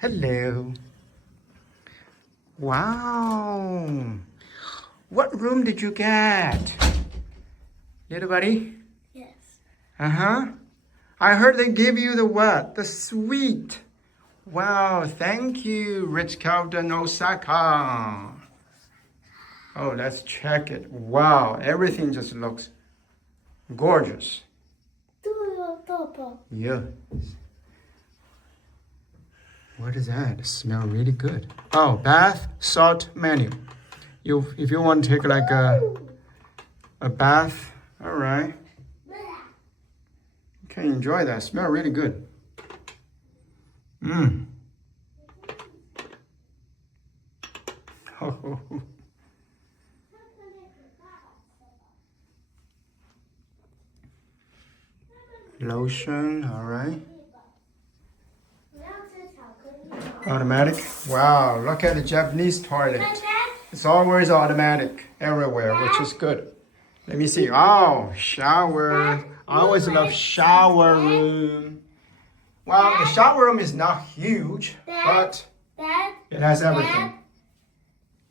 Hello. Wow. What room did you get? Little buddy? Yes. Uh-huh. I heard they give you the what? The suite. Wow, thank you, Ritz-Carlton Osaka. Oh, let's check it. Wow, everything just looks gorgeous. Yeah. What is that? It smells really good. Oh, bath salt menu. If you want to take like a bath, all right. You can enjoy that. Smell really good. Mmm. Oh. Lotion, all right. Automatic. Wow, look at the Japanese toilet. It's always automatic everywhere, which is good. Let me see. Oh, shower. I always love shower room. Well, the shower room is not huge, but it has everything.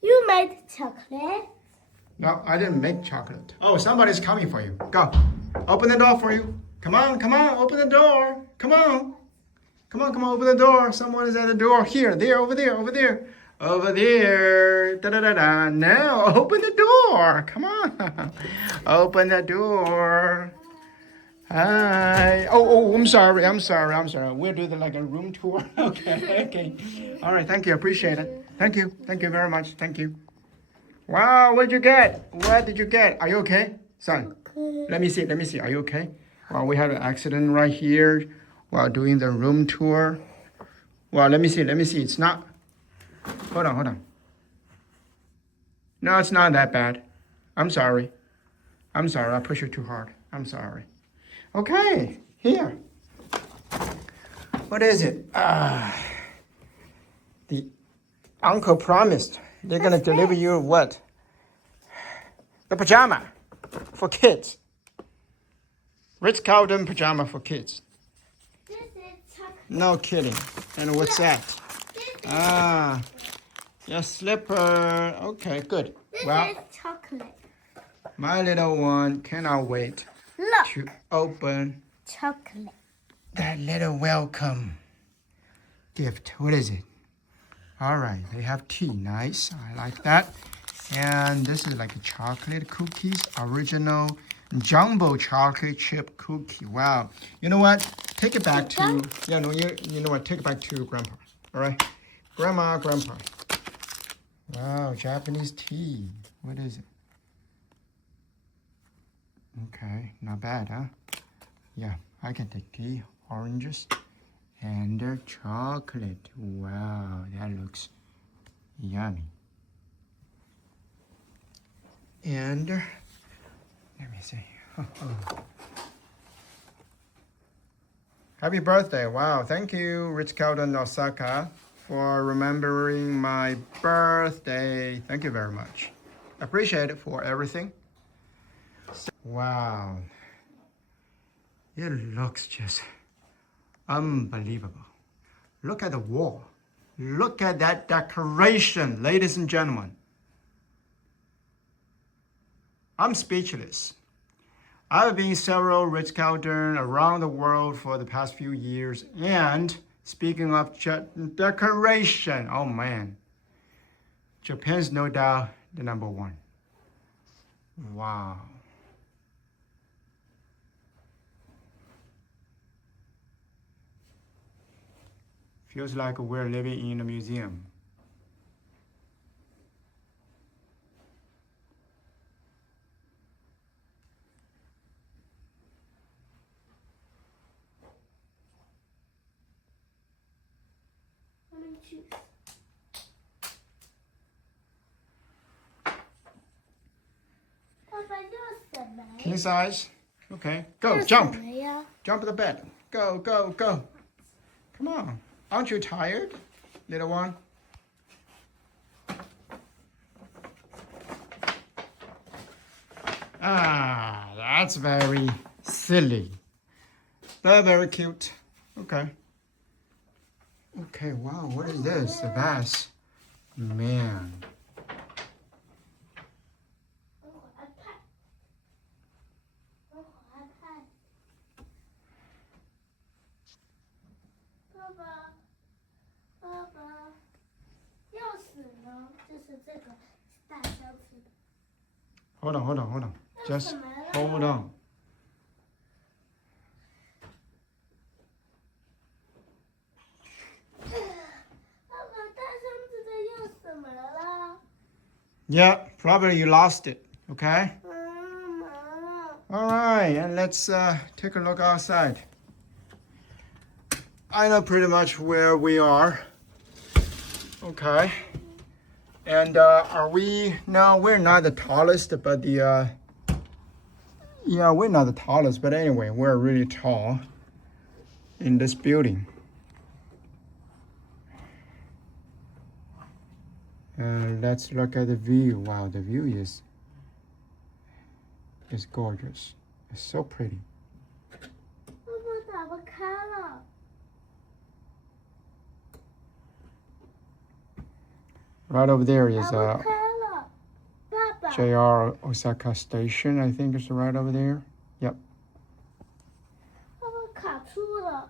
You made chocolate? No, I didn't make chocolate. Oh, somebody's coming for you. Go. Open the door for you. Come on, open the door. Come on, open the door. Someone is at the door. Here, there, over there. Over there. Da-da-da-da. Now, open the door. Come on. Open the door. Hi. Oh, I'm sorry. We'll do like a room tour. Okay. All right, thank you. Appreciate it. Thank you very much. Thank you. Wow, what did you get? Are you okay, son? Let me see. Are you okay? Well, we had an accident right here while doing the room tour. Well, let me see. It's not. Hold on. No, it's not that bad. I'm sorry. I pushed you too hard. I'm sorry. Okay, here. What is it? The uncle promised they're going to deliver you what? The pajama for kids. Ritz-Carlton pajama for kids. This is chocolate. No kidding. And what's that? Your slipper. Okay, good. This well, is chocolate. My little one cannot wait to open Chocolate. that little welcome gift. What is it? All right, they have tea. Nice. I like that. And this is like a chocolate cookies, original jumbo chocolate chip cookie. Wow. You know what? Take it back to, you know what? Take it back to Grandpa. All right? Grandma, Grandpa. Wow, Japanese tea. What is it? Okay, not bad, huh? Yeah, I can take tea, oranges, and chocolate. Wow, that looks yummy. And let me see. Happy birthday. Wow, thank you, Ritz-Carlton Osaka, for remembering my birthday. Thank you very much. Appreciate it for everything. Wow. It looks just unbelievable. Look at the wall. Look at that decoration, ladies and gentlemen. I'm speechless. I've been several Ritz-Carlton around the world for the past few years, and speaking of decoration, oh man, Japan's no doubt the number one. Wow. Feels like we're living in a museum. King size? Okay. Go, jump. Jump the bed. Go. Come on. Aren't you tired, little one? That's very silly. They're very cute. Okay. Okay, wow, what is this? A vase. Man. 爸爸，钥匙呢？就是这个大箱子的。Hold on. Just hold on. 爸爸，大箱子的钥匙没了。Yeah, probably you lost it. Okay. 没了。All right, and let's take a look outside. I know pretty much where we are. Okay. And are we? No, we're not the tallest, but the yeah, we're not the tallest, but anyway, we're really tall in this building. Let's look at the view. Wow, the view is gorgeous. It's so pretty. 爸爸打不开了。Right over there is 打不开了，爸爸。 JR Osaka Station, I think it's right over there. Yep. 爸爸卡住了，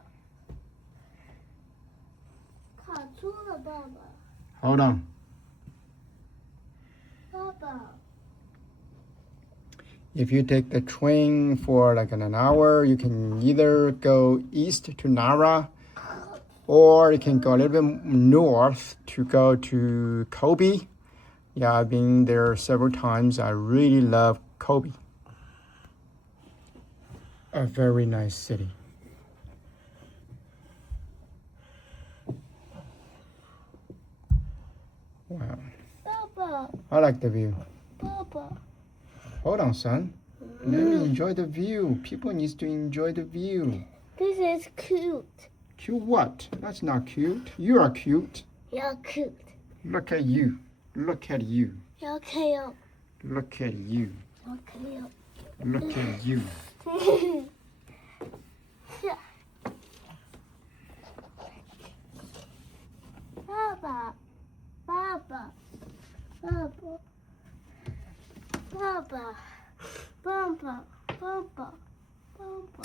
卡住了，爸爸。 Hold on. 爸爸。 If you take the train for like an hour, you can either go east to Nara, or you can go a little bit north to go to Kobe. Yeah, I've been there several times. I really love Kobe. A very nice city. Wow. 爸爸， I like the view. 爸爸。 Hold on, son. Let me enjoy the view. People need to enjoy the view. This is cute. Cute what? That's not cute. You are cute. You're cute. Look at you. Look at you. You're cute. Look at you. You're cute. Look at you. 爸爸，爸爸，爸爸，爸爸，爸爸，爸爸，爸爸。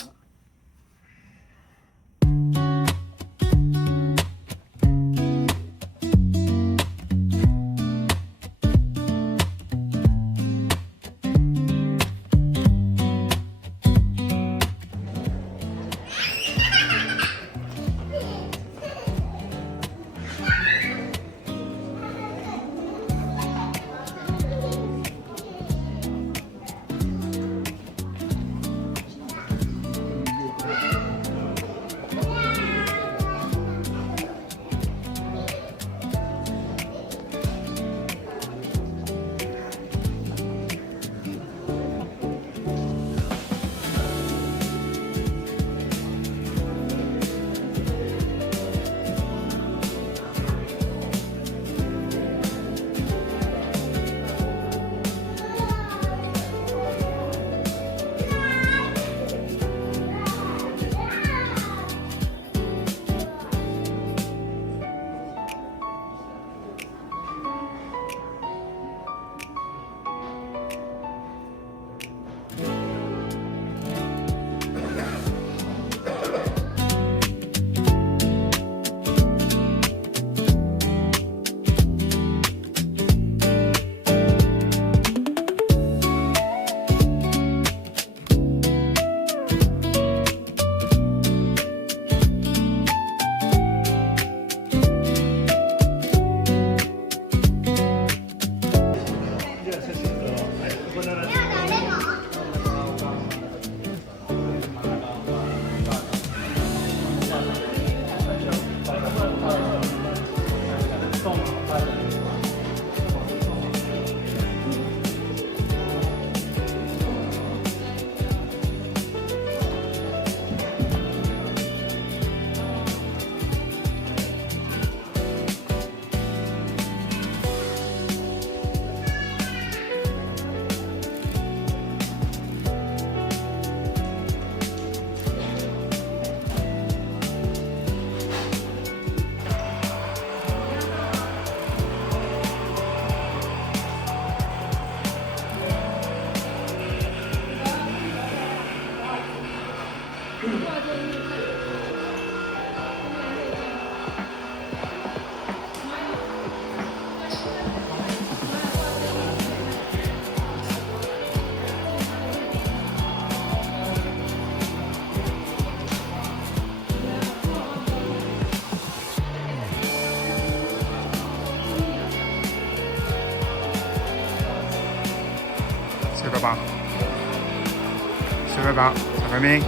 吧？400吧，300名。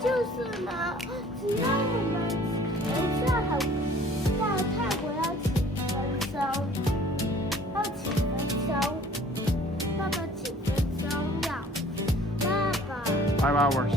就是呢，只要我们到泰国要请分钟，爸爸请分钟要，爸爸。 5 hours.